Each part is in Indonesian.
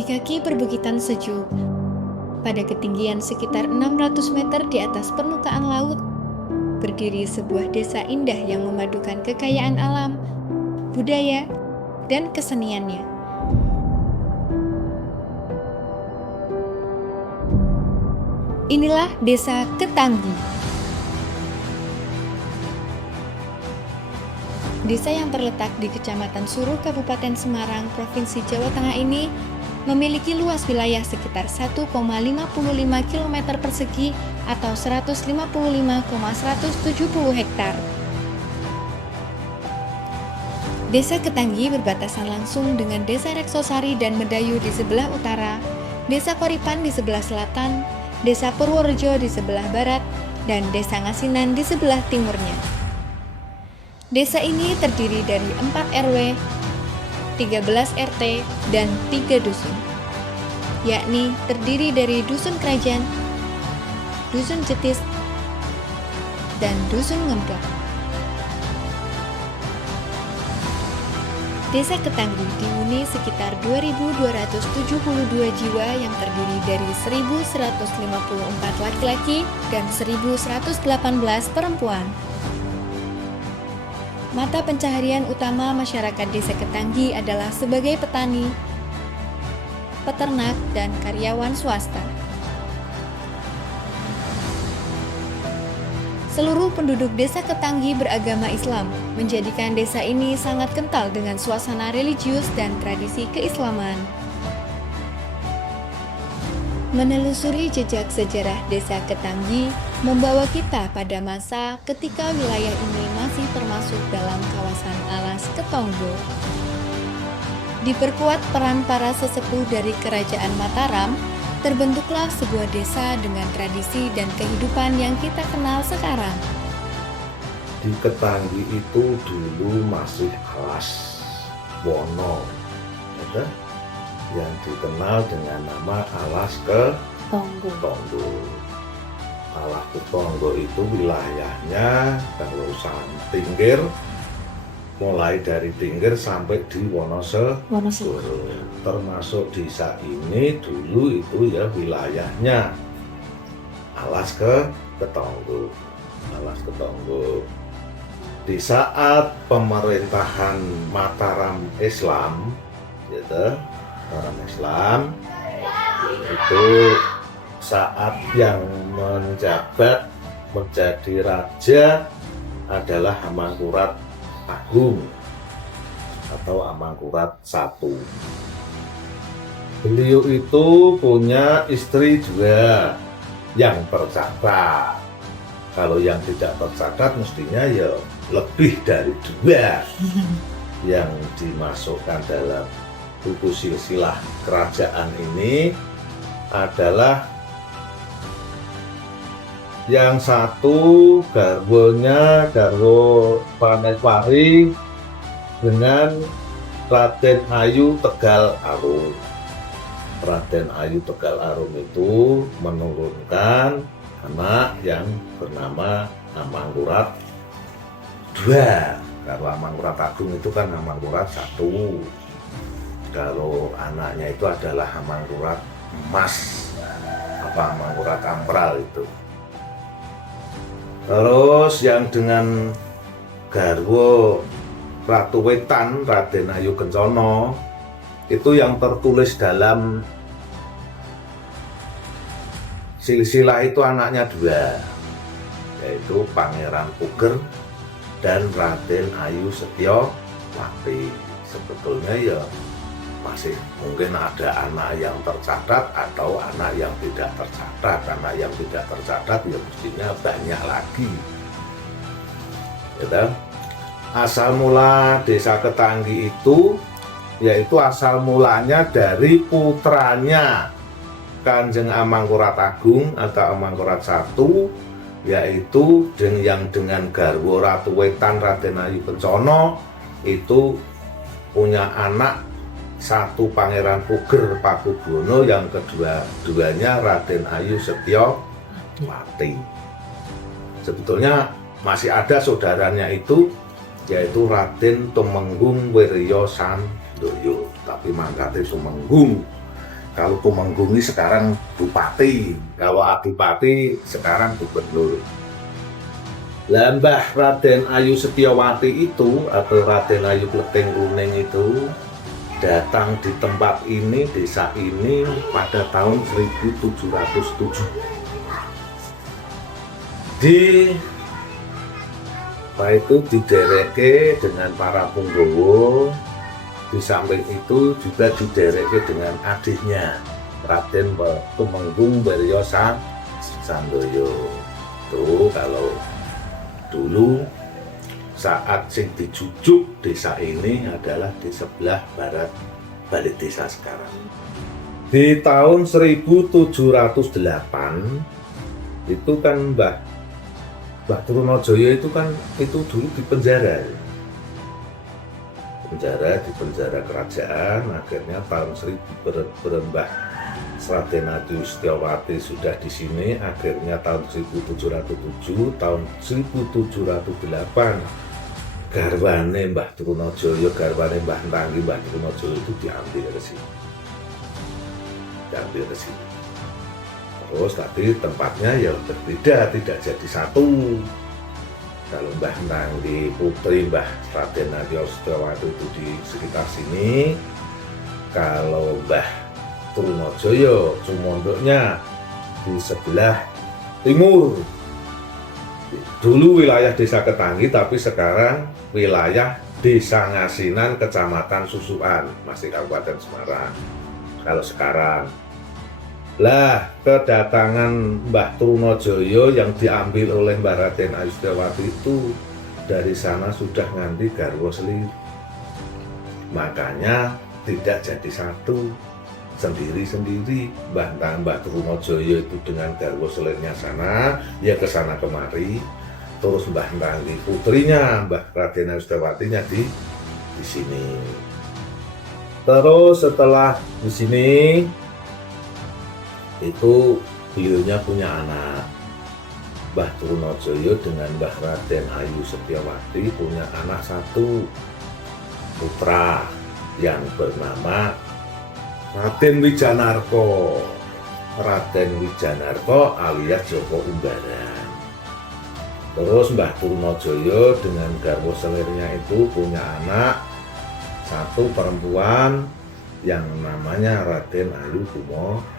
Di kaki perbukitan sejuk, pada ketinggian sekitar 600 meter di atas permukaan laut, berdiri sebuah desa indah yang memadukan kekayaan alam, budaya, dan keseniannya. Inilah Desa Ketanggi. Desa yang terletak di Kecamatan Suruh, Kabupaten Semarang, Provinsi Jawa Tengah ini memiliki luas wilayah sekitar 1,55 km persegi atau 155,170 hektar. Desa Ketanggi berbatasan langsung dengan Desa Reksosari dan Medayu di sebelah utara, Desa Koripan di sebelah selatan, Desa Purworejo di sebelah barat, dan Desa Ngasinan di sebelah timurnya. Desa ini terdiri dari 4 RW, 13 RT, dan 3 dusun, yakni terdiri dari Dusun Kerajaan, Dusun Jetis, dan Dusun Ngemplak. Desa Ketanggi dihuni sekitar 2.272 jiwa yang terdiri dari 1.154 laki-laki dan 1.118 perempuan. Mata pencaharian utama masyarakat Desa Ketanggi adalah sebagai petani, peternak, dan karyawan swasta. Seluruh penduduk Desa Ketanggi beragama Islam, menjadikan desa ini sangat kental dengan suasana religius dan tradisi keislaman. Menelusuri jejak sejarah Desa Ketanggi membawa kita pada masa ketika wilayah ini masih termasuk dalam kawasan alas Ketonggo. Diperkuat peran para sesepuh dari Kerajaan Mataram, terbentuklah sebuah desa dengan tradisi dan kehidupan yang kita kenal sekarang. Di Ketanggi itu dulu masih alas Wono, ya, yang dikenal dengan nama Alas Ketonggo. Alas Ketonggo itu wilayahnya kalau Tinggir, mulai dari Tinggir sampai di Wonosegoro. Termasuk desa ini dulu itu ya wilayahnya Alas Ketonggo. Alas Ketonggo. Di saat pemerintahan Mataram Islam, gitu, Islam itu saat yang menjabat menjadi raja adalah Amangkurat Agung atau Amangkurat I. Beliau itu punya istri juga yang tercatat. Kalau yang tidak tercatat mestinya ya lebih dari 2 yang dimasukkan dalam buku silsilah kerajaan ini adalah yang satu garwonya Garwo Paneswari dengan Raden Ayu Tegal Arum. Raden Ayu Tegal Arum itu menurunkan anak yang bernama Amangkurat II. Kalau Amangkurat Agung itu kan Amangkurat I. Kalau anaknya itu adalah Amangkurat Emas, Amangkurat Ampral itu. Terus yang dengan garwo Ratu Wetan, Raden Ayu Kencana, itu yang tertulis dalam silsilah itu anaknya 2, yaitu Pangeran Puger dan Raden Ayu Setyowati. Sebetulnya ya masih mungkin ada anak yang tercatat atau anak yang tidak tercatat. Anak yang tidak tercatat ya mestinya banyak lagi. Gitu. Asal mula Desa Ketanggi itu yaitu asal mulanya dari putranya Kanjeng Amangkurat Agung atau Amangkurat I, yaitu yang dengan garwo Ratu Wetan Raden Ayu Kencana itu punya anak satu Pangeran Puger Pakubono, yang kedua-duanya Raden Ayu Setyowati. Sebetulnya masih ada saudaranya itu, yaitu Raden Tumenggung Wirya Sandoyo, tapi mangkatnya Tumenggung. Kalau Tumenggung ini sekarang bupati, kalau adipati sekarang gubernur. Mbah Raden Ayu Setyawati itu atau Raden Ayu Kleting Runing itu datang di tempat ini, desa ini pada tahun 1707. Didereke dengan para punggawa. Di samping itu juga didereke dengan adiknya Raden Tumenggung Wirya Sandoyo. Itu kalau dulu saat sing dijujuk desa ini adalah di sebelah barat balik desa sekarang. Di tahun 1708 itu kan Mbah Trunojoyo itu kan dulu di penjara di penjara kerajaan. Akhirnya tahun 1000 berembah Raden Ayu Setyawati sudah di sini. Akhirnya tahun 1707, tahun 1708 garwane Mbah Trunojoyo, garwane Mbah Tanggi Mbah Trunojoyo itu diambil ke sini. Terus tapi tempatnya ya berbeda, tidak jadi satu. Kalau Mbah Tanggi putri Mbah Raden Ayu Setyawati itu di sekitar sini. Kalau Mbah Trunojoyo cumondoknya di sebelah timur. Dulu wilayah Desa Ketanggi, tapi sekarang wilayah Desa Ngasinan, Kecamatan Susukan, masih Kabupaten Semarang. Kalau sekarang kedatangan Mbah Trunojoyo yang diambil oleh Mbah Raden Ayu Setyawati itu dari sana sudah nganti garwa selir. Makanya tidak jadi satu, sendiri-sendiri. Mbah Trunojoyo itu dengan garwa selirnya sana, ya ke sana kemari. Terus Mbah Tanggi putrinya Mbah Raden Ayu Setyawatinya di sini. Terus setelah di sini itu beliaunya punya anak. Mbah Trunojoyo dengan Mbah Raden Ayu Setyawati punya anak satu putra yang bernama Raden Wijanarko. Raden Wijanarko alias Joko Umbaran. Terus Mbah Trunojoyo dengan garwa selirnya itu punya anak satu perempuan yang namanya Raden Ayu Kumorate.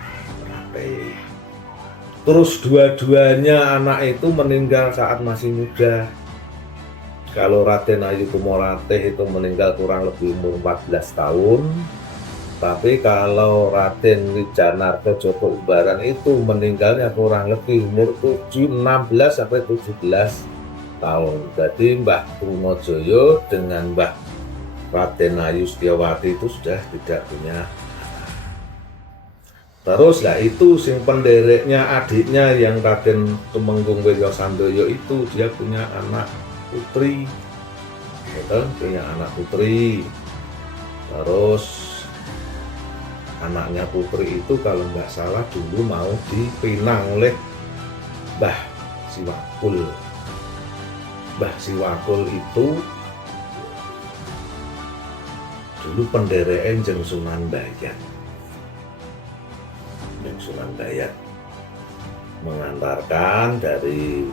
Terus dua-duanya anak itu meninggal saat masih muda. Kalau Raden Ayu Kumorate itu meninggal kurang lebih umur 14 tahun. Tapi kalau Raden Wijanarko Joko Umbaran itu meninggalnya kurang lebih umur 16 sampai 17 tahun. Jadi Mbah Trunojoyo dengan Mbah Raden Ayu Setyawati itu sudah tidak punya. Terus itu sing pendereknya adiknya yang Raden Tumenggung Wirya Sandoyo itu dia punya anak putri. Punya anak putri. Terus anaknya putri itu kalau nggak salah dulu mau dipinang oleh Mbah Siwakul. Mbah Siwakul itu dulu pendereken Jeng Sunan Dayat. Sunan Dayat mengantarkan dari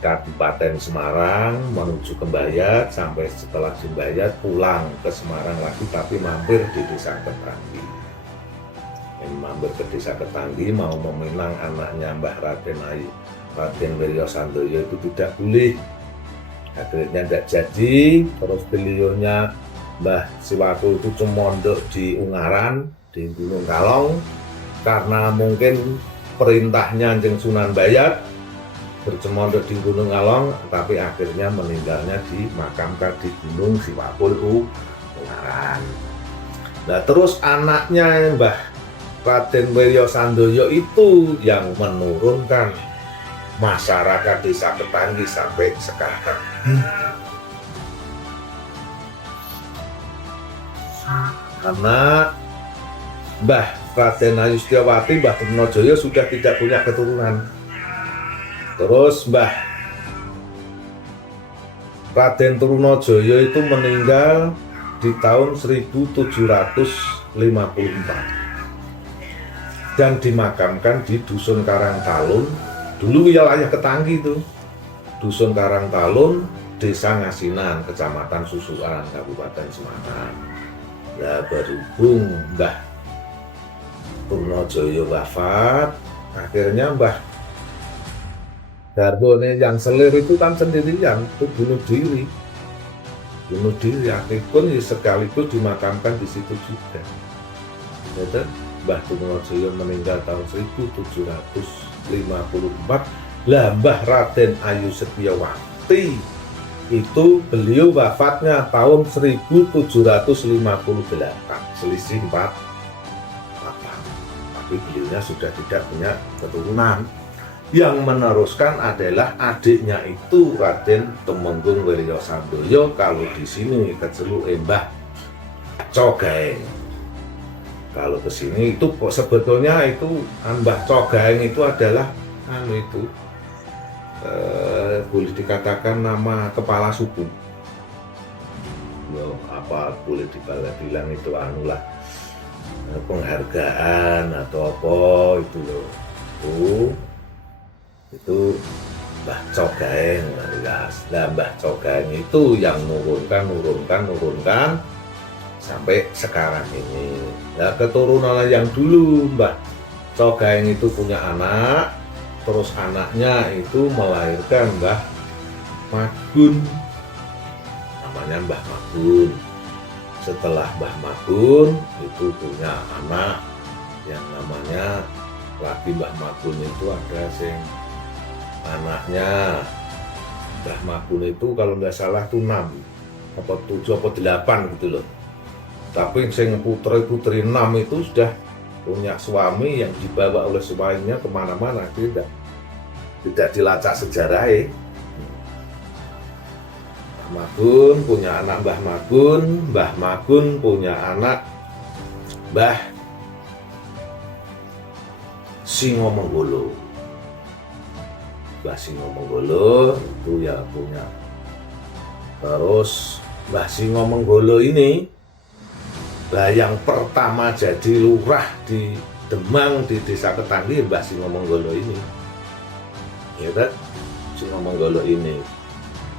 Kabupaten Semarang menuju ke Mbayat, sampai setelah di Mbayat pulang ke Semarang lagi, tapi mampir di Desa Ketanggi. Mampir ke Desa Ketanggi mau meminang anaknya Mbah Raden Wirya Sandoyo itu tidak boleh. Akhirnya tidak jadi. Terus beliaunya Mbah Siwakul itu cumondok di Ungaran di Gunung Kalong, karena mungkin perintahnya Jeng Sunan Dayat bercemondok di Gunung Kalong, tapi akhirnya meninggalnya dimakamkan di Gunung Siwakul Ungaran. Nah terus anaknya Mbah Raden Wirya Sandoyo itu yang menurunkan masyarakat Desa Ketanggi sampai sekarang. Karena Mbah Raden Ayu Setyawati, Mbah Trunojoyo sudah tidak punya keturunan. Terus Mbah Raden Trunojoyo itu meninggal di tahun 1715. dan dimakamkan di Dusun Karangtalun. Dulu wilayah Ketanggi itu, Dusun Karangtalun, Desa Ngasinan, Kecamatan Susukan, Kabupaten Semarang. Ya berhubung Mbah Purnojoyo wafat, akhirnya Mbah Darbone yang Selir itu kan sendirian, itu bunuh diri, akhirnya sekaligus dimakamkan di situ juga. Jadi Mbah Purnojoyo meninggal tahun 1754. Lah Mbah Raden Ayu Setyawati itu beliau wafatnya tahun 1758, selisih 4 tahun. Tapi beliaunya sudah tidak punya keturunan. Yang meneruskan adalah adiknya itu Raden Tumenggung Wirya Sandoyo, kalau di sini keceluk Mbah Cogaeng. Kalau ke sini itu sebetulnya itu Mbah Cogaeng itu adalah boleh dikatakan nama kepala suku. Apa boleh dibilang itu penghargaan atau apa itu loh. Itu Mbah Cogaeng. Nah, Mbah Cogaeng itu yang nurunkan sampai sekarang ini. Nah, keturunan yang dulu Mbah Cogaeng itu punya anak, terus anaknya itu melahirkan Mbah Magun, namanya Mbah Magun. Setelah Mbah Magun itu punya anak yang namanya lagi Mbah Magun itu ada sing anaknya Mbah Magun itu kalau nggak salah tuh 6 apa 7 apa 8 gitu loh. Tapi sing putri 6 itu sudah punya suami yang dibawa oleh suaminya kemana-mana, tidak dilacak sejarahnya. Mbah Magun punya anak Mbah Magun punya anak Mbah Singomenggolo. Mbah Singomenggolo itu ya punya. Terus Mbah Singomenggolo ini lah yang pertama jadi lurah di Demang di Desa Ketanggi, Mbah Singomenggolo ini. Ya kan? Singomenggolo ini.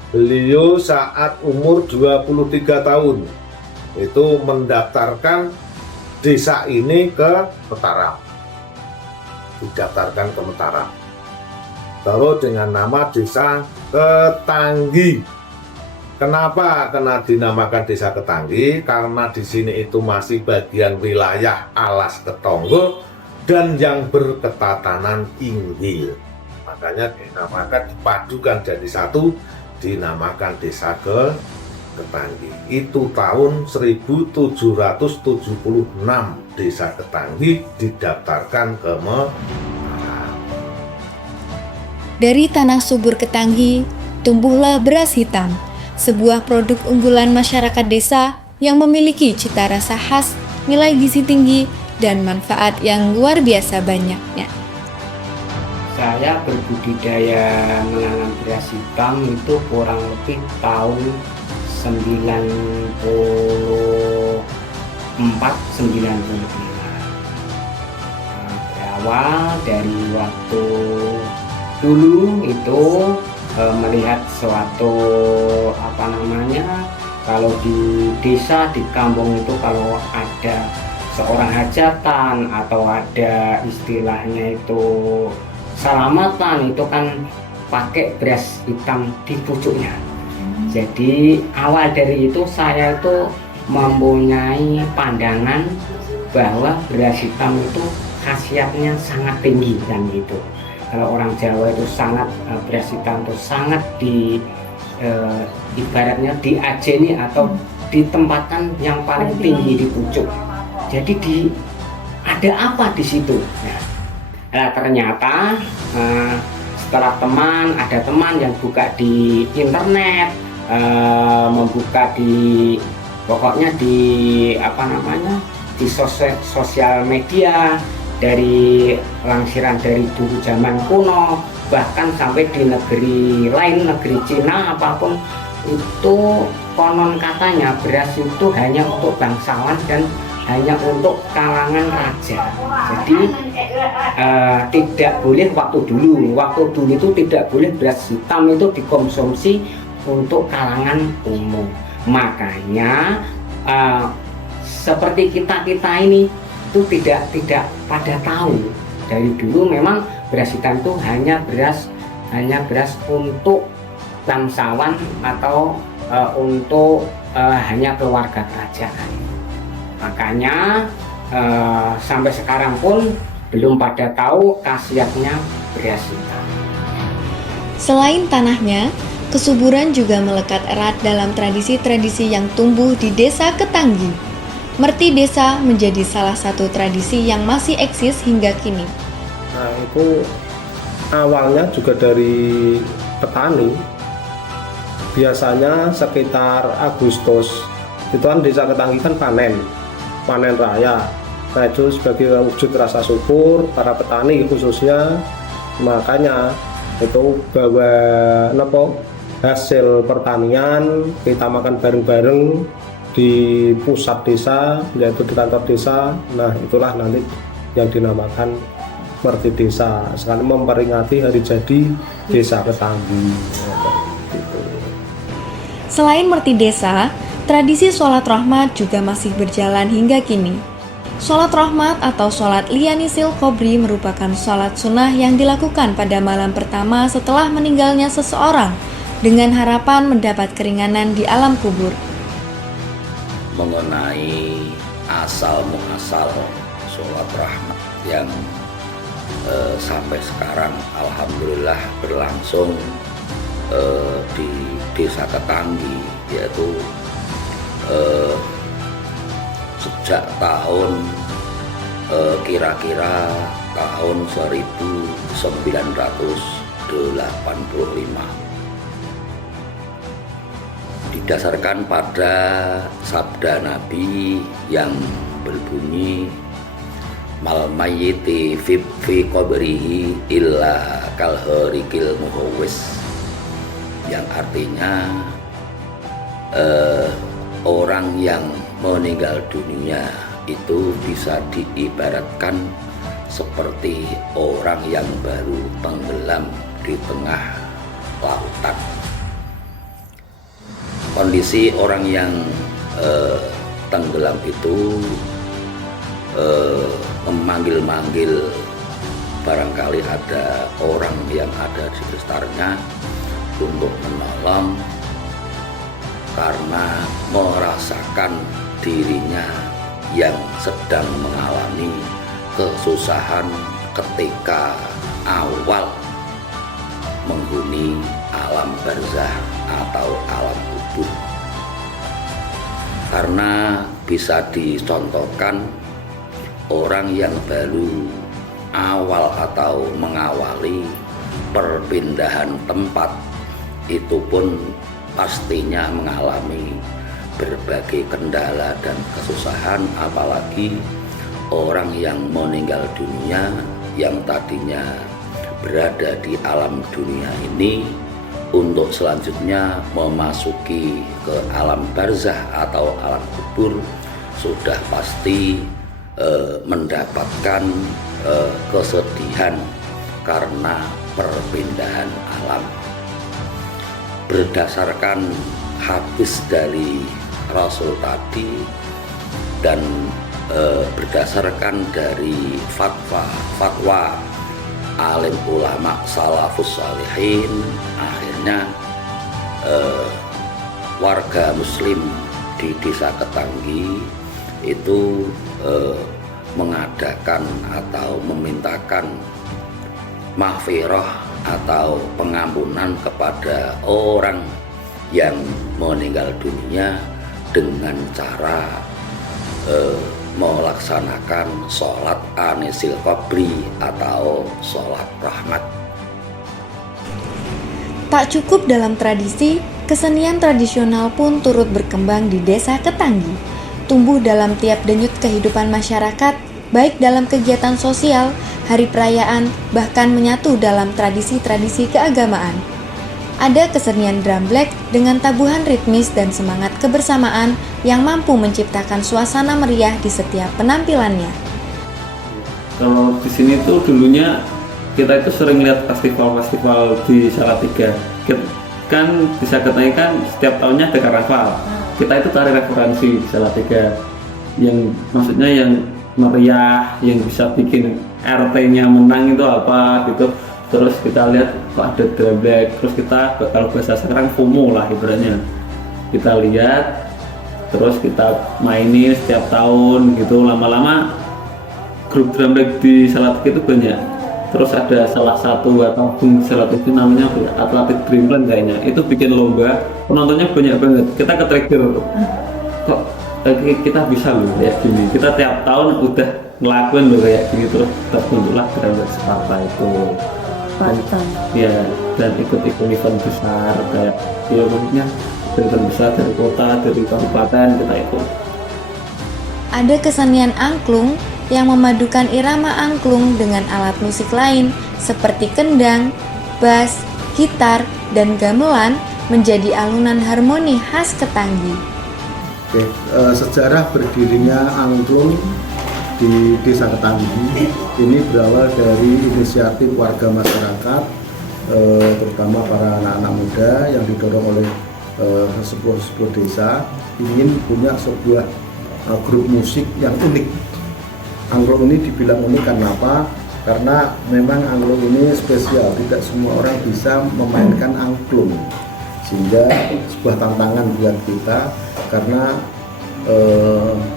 Beliau saat umur 23 tahun itu mendaftarkan desa ini ke Mataram. Didaftarkan ke Mataram. Terus dengan nama Desa Ketanggi. Kenapa kena dinamakan Desa Ketanggi? Karena di sini itu masih bagian wilayah alas Ketonggo dan yang berketatanan Inggil. Makanya dinamakan, dipadukan jadi satu, dinamakan Desa Ketanggi. Itu tahun 1776 Desa Ketanggi didaftarkan ke Mataram. Dari tanah subur Ketanggi, tumbuhlah beras hitam, sebuah produk unggulan masyarakat desa yang memiliki cita rasa khas, nilai gizi tinggi, dan manfaat yang luar biasa banyaknya. Saya berbudidaya menanam beras hitam itu kurang lebih tahun 94-95. Berawal dari waktu dulu itu melihat suatu kalau di desa, di kampung itu kalau ada seorang hajatan atau ada istilahnya itu selamatan, itu kan pakai beras hitam di pucuknya. Jadi awal dari itu saya itu mempunyai pandangan bahwa beras hitam itu khasiatnya sangat tinggi dan gitu. Kalau orang Jawa itu sangat beras hitam itu sangat ibaratnya diajeni atau ditempatkan yang paling tinggi di pucuk. Jadi ada apa di situ? Nah, ternyata setelah ada teman yang buka di internet, membuka pokoknya di sosial media, dari langsiran dari dulu zaman kuno, bahkan sampai di negeri lain, negeri Cina apapun itu, konon katanya beras itu hanya untuk bangsawan dan hanya untuk kalangan raja. Jadi tidak boleh waktu dulu itu tidak boleh beras hitam itu dikonsumsi untuk kalangan umum. Makanya seperti kita ini itu tidak pada tahu. Dari dulu memang beras hitam itu hanya beras untuk bangsawan atau untuk hanya keluarga kerajaan. Makanya sampai sekarang pun belum pada tahu khasiatnya beras hitam. Selain tanahnya, kesuburan juga melekat erat dalam tradisi-tradisi yang tumbuh di Desa Ketanggi. Merti desa menjadi salah satu tradisi yang masih eksis hingga kini. Nah, itu awalnya juga dari petani. Biasanya sekitar Agustus, itu kan Desa Ketanggi kan panen raya. Nah, itu sebagai wujud rasa syukur para petani khususnya, makanya itu bawa hasil pertanian kita makan bareng-bareng di pusat desa, yaitu di kantor desa. Nah, itulah nanti yang dinamakan Merti Desa, sekali memperingati hari jadi Desa Ketanggi. Gitu. Selain Merti Desa, tradisi sholat rahmat juga masih berjalan hingga kini. Sholat rahmat atau sholat Lianisil Kobri merupakan sholat sunnah yang dilakukan pada malam pertama setelah meninggalnya seseorang dengan harapan mendapat keringanan di alam kubur. Mengenai asal muasal sholat rahmat yang sampai sekarang alhamdulillah berlangsung di Desa Ketanggi, yaitu sejak tahun kira-kira tahun 1985, didasarkan pada sabda Nabi yang berbunyi mal mayyiti fi qabrihi illa kal harikil muhawwis, yang artinya orang yang meninggal dunia itu bisa diibaratkan seperti orang yang baru tenggelam di tengah lautan. Kondisi orang yang tenggelam itu memanggil-manggil, barangkali ada orang yang ada di sekitarnya untuk menolong, karena merasakan dirinya yang sedang mengalami kesusahan ketika awal menghuni alam barzah atau alam kubur. Karena bisa dicontohkan orang yang baru awal atau mengawali perpindahan tempat itu pun pastinya mengalami berbagai kendala dan kesusahan, apalagi orang yang meninggal dunia yang tadinya berada di alam dunia ini untuk selanjutnya memasuki ke alam barzah atau alam kubur sudah pasti mendapatkan kesedihan karena perpindahan alam. Berdasarkan hadis dari Rasul tadi dan berdasarkan dari fatwa alim ulama salafus salihin, akhirnya warga muslim di Desa Ketanggi itu mengadakan atau memintakan maghfirah atau pengampunan kepada orang yang meninggal dunia dengan cara melaksanakan sholat anisil qabri atau sholat rahmat. Tak cukup dalam tradisi, kesenian tradisional pun turut berkembang di Desa Ketanggi, tumbuh dalam tiap denyut kehidupan masyarakat, baik dalam kegiatan sosial, hari perayaan, bahkan menyatu dalam tradisi-tradisi keagamaan. ada kesenian drumblek dengan tabuhan ritmis dan semangat kebersamaan yang mampu menciptakan suasana meriah di setiap penampilannya. Kalau di sini tuh dulunya kita itu sering lihat festival-festival di Salatiga. Kan bisa katanya kan setiap tahunnya ada karnaval. Kita itu cari referensi di Salatiga yang maksudnya yang meriah, yang bisa bikin RT-nya menang itu apa gitu. Terus kita lihat kok ada drumblek, terus kita kalau bahasa sekarang FOMO lah ibaratnya. Kita lihat, terus kita mainin setiap tahun gitu. Lama-lama grup drumblek di Salatiga itu banyak. Terus ada salah satu kampung Salatiga itu namanya Atletik Dreamland kayaknya. Itu bikin lomba, penontonnya banyak banget. Kita ke-trigger kok kita bisa loh kayak gini. Kita tiap tahun udah ngelakuin loh kayak gini, terus terbentuklah drumblek Sparta itu. Ya, dan ikut-ikut event besar kayak ya maksudnya event besar dari kota, dari kabupaten kita ikut. Ada kesenian angklung yang memadukan irama angklung dengan alat musik lain seperti kendang, bass, gitar, dan gamelan menjadi alunan harmoni khas Ketanggi. Oke, sejarah berdirinya angklung di Desa Ketanggi ini berawal dari inisiatif warga masyarakat, terutama para anak-anak muda yang didorong oleh sebuah desa ingin punya sebuah grup musik yang unik. Angklung ini dibilang unik karena apa? Karena memang angklung ini spesial, tidak semua orang bisa memainkan angklung, sehingga sebuah tantangan buat kita karena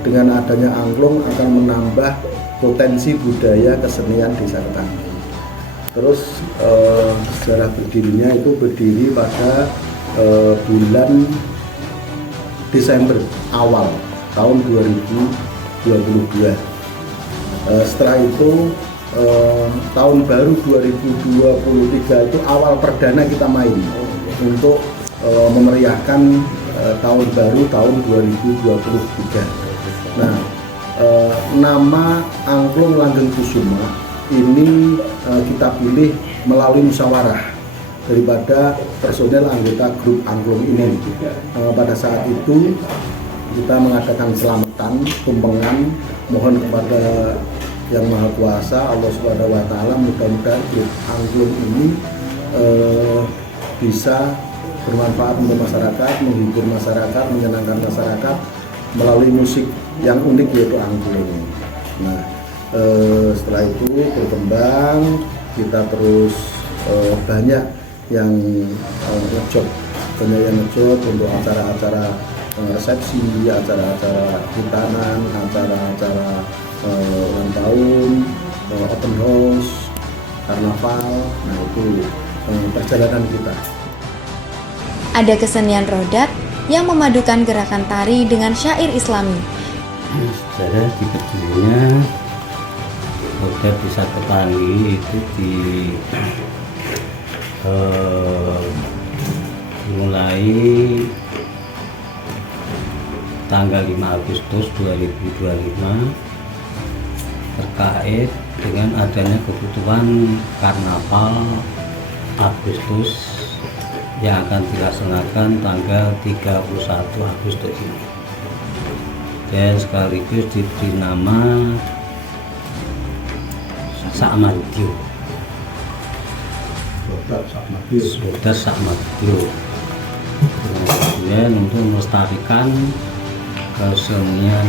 dengan adanya angklung akan menambah potensi budaya kesenian Desa Ketanggi. Terus sejarah berdirinya itu berdiri pada bulan Desember awal tahun 2022. Setelah itu tahun baru 2023 itu awal perdana kita main untuk memeriahkan tahun baru tahun 2023. Nah, nama angklung Langgeng Kusuma ini kita pilih melalui musyawarah daripada personel anggota grup angklung ini. Pada saat itu kita mengadakan selamatan, tumpengan, mohon kepada Yang Maha Kuasa Allah Subhanahu wa Ta'ala, mudah-mudahan grup angklung ini bisa bermanfaat untuk masyarakat, menghibur masyarakat, menyenangkan masyarakat melalui musik yang unik yaitu angklung. Nah, setelah itu berkembang, kita terus banyak yang ngejob untuk acara-acara resepsi, acara-acara hitanan, acara-acara ulang tahun, open house, karnaval. Nah, itu perjalanan kita. Ada kesenian rodat yang memadukan gerakan tari dengan syair Islami. Sejarah di berdirinya rodat Desa Ketanggi itu mulai tanggal 5 Agustus 2025 terkait dengan adanya kebutuhan karnaval Agustus yang akan dilaksanakan tanggal 31 Agustus ini, dan sekaligus diberi nama Sakmadyo. Rodat Sakmadyo. Kemudian untuk melestarikan kesenian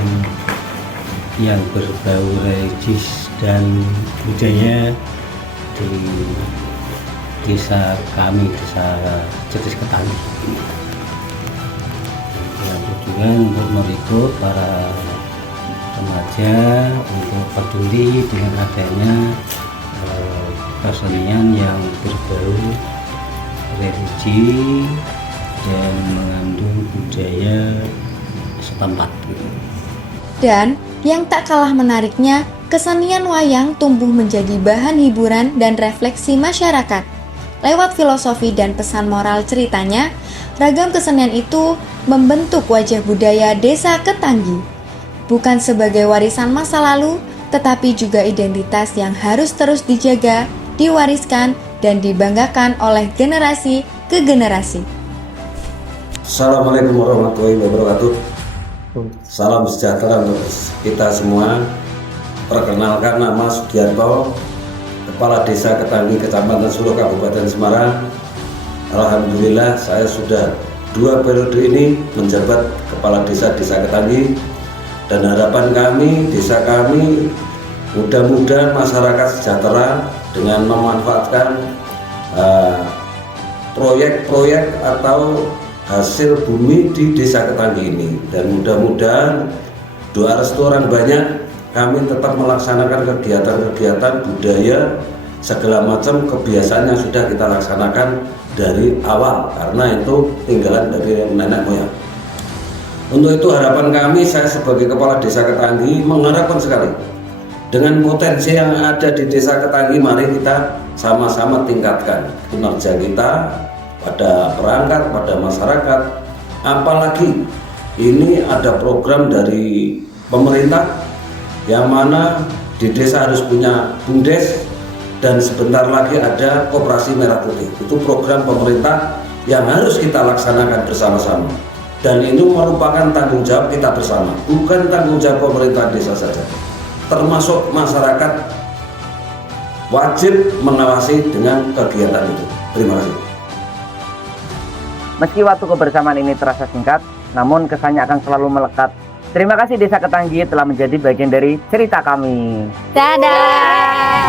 yang berbau religius dan budaya di desa kami, Desa Cetis Ketanggi. Ya, tujuan untuk merekrut para remaja untuk peduli dengan adanya kesenian yang berbau religi dan mengandung budaya setempat. Dan yang tak kalah menariknya, kesenian wayang tumbuh menjadi bahan hiburan dan refleksi masyarakat. Lewat filosofi dan pesan moral ceritanya, ragam kesenian itu membentuk wajah budaya Desa Ketanggi. Bukan sebagai warisan masa lalu, tetapi juga identitas yang harus terus dijaga, diwariskan, dan dibanggakan oleh generasi ke generasi. Assalamualaikum warahmatullahi wabarakatuh. Salam sejahtera untuk kita semua. Perkenalkan, nama Sugiarto, Kepala Desa Ketanggi, Kecamatan Suluh, Kabupaten Semarang. Alhamdulillah saya sudah 2 periode ini menjabat Kepala Desa Ketanggi, dan harapan kami, desa kami, mudah-mudahan masyarakat sejahtera dengan memanfaatkan proyek-proyek atau hasil bumi di Desa Ketanggi ini, dan mudah-mudahan doa restu orang banyak, kami tetap melaksanakan kegiatan-kegiatan budaya segala macam kebiasaan yang sudah kita laksanakan dari awal, karena itu tinggalan dari nenek moyang. Untuk itu harapan kami, saya sebagai Kepala Desa Ketanggi mengharapkan sekali dengan potensi yang ada di Desa Ketanggi, mari kita sama-sama tingkatkan kinerja kita pada perangkat, pada masyarakat. Apalagi ini ada program dari pemerintah yang mana di desa harus punya BUMDes, dan sebentar lagi ada Koperasi Merah Putih. Itu program pemerintah yang harus kita laksanakan bersama-sama, dan ini merupakan tanggung jawab kita bersama, bukan tanggung jawab pemerintah desa saja, termasuk masyarakat wajib mengawasi dengan kegiatan itu. Terima kasih. Meski waktu kebersamaan ini terasa singkat, namun kesannya akan selalu melekat. Terima kasih Desa Ketanggi telah menjadi bagian dari cerita kami. Dadah!